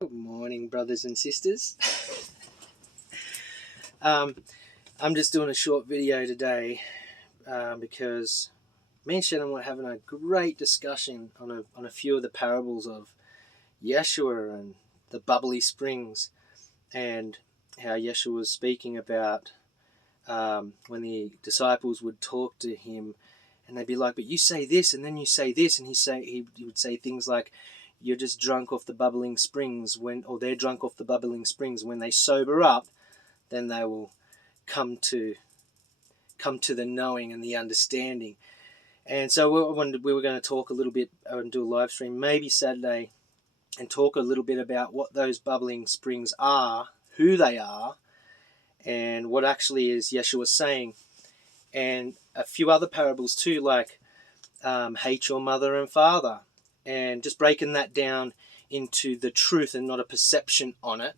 Good morning, brothers and sisters. I'm just doing a short video today because me and Shannon were having a great discussion on a few of the parables of Yeshua and the bubbly springs, and how Yeshua was speaking about when the disciples would talk to him and they'd be like, but you say this and then you say this, and he would say things like, you're just drunk off the bubbling springs, or they're drunk off the bubbling springs. When they sober up, then they will come to the knowing and the understanding. And so we were going to talk a little bit and do a live stream maybe Saturday and talk a little bit about what those bubbling springs are, who they are, and what actually is Yeshua saying. And a few other parables too, like hate your mother and father, and just breaking that down into the truth and not a perception on it,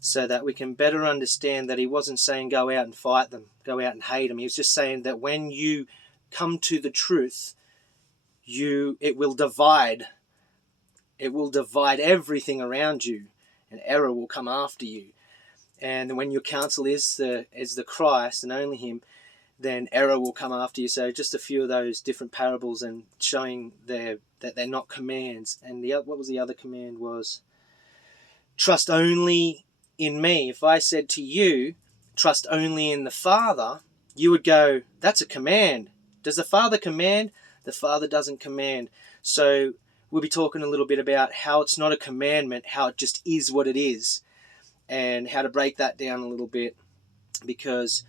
so that we can better understand that he wasn't saying go out and fight them, go out and hate them. He was just saying that when you come to the truth, it will divide everything around you, and error will come after you. And when your counsel is the Christ and only him, then error will come after you. So just a few of those different parables, and showing that they're not commands. And what was the other command? Was trust only in me. If I said to you, trust only in the Father, you would go, that's a command. Does the Father command? The Father doesn't command. So we'll be talking a little bit about how it's not a commandment, how it just is what it is, and how to break that down a little bit, because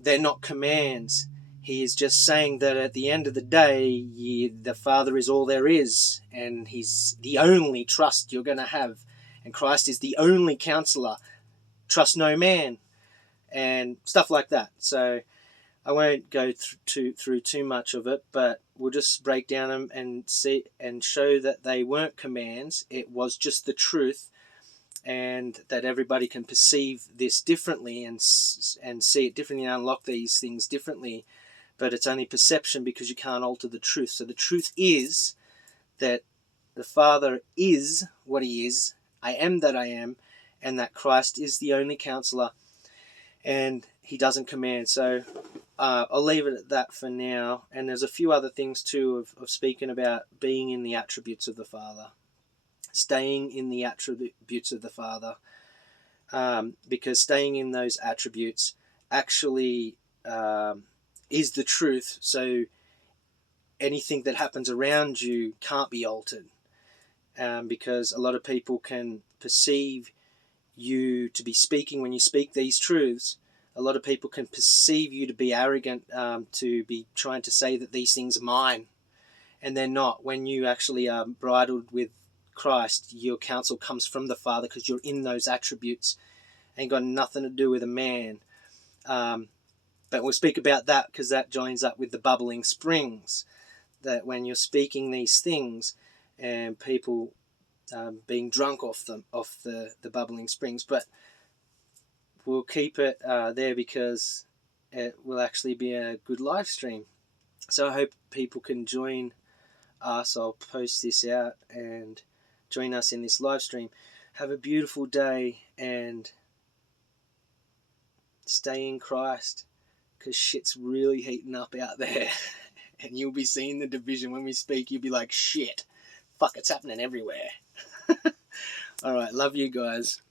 they're not commands. He is just saying that at the end of the day, the Father is all there is, and he's the only trust you're going to have. And Christ is the only counselor. Trust no man, and stuff like that. So I won't go through too much of it, but we'll just break down them and see and show that they weren't commands. It was just the truth, and that everybody can perceive this differently and see it differently and unlock these things differently. But it's only perception, because you can't alter the truth. So the truth is that the Father is what he is, I am that I am, and that Christ is the only counselor, and he doesn't command. So I'll leave it at that for now. And there's a few other things too of speaking about being in the attributes of the Father, staying in the attributes of the Father, because staying in those attributes actually is the truth. So anything that happens around you can't be altered, because a lot of people can perceive you to be speaking, when you speak these truths, a lot of people can perceive you to be arrogant, to be trying to say that these things are mine, and they're not. When you actually are bridled with Christ, your counsel comes from the Father, because you're in those attributes. Ain't got nothing to do with a man. But we'll speak about that, because that joins up with the bubbling springs, that when you're speaking these things and people being drunk off the bubbling springs. But we'll keep it there, because it will actually be a good live stream. So I hope people can join us. I'll post this out and join us in this live stream. Have a beautiful day, and stay in Christ, because shit's really heating up out there. And you'll be seeing the division when we speak. You'll be like, shit, fuck, it's happening everywhere. All right, love you guys.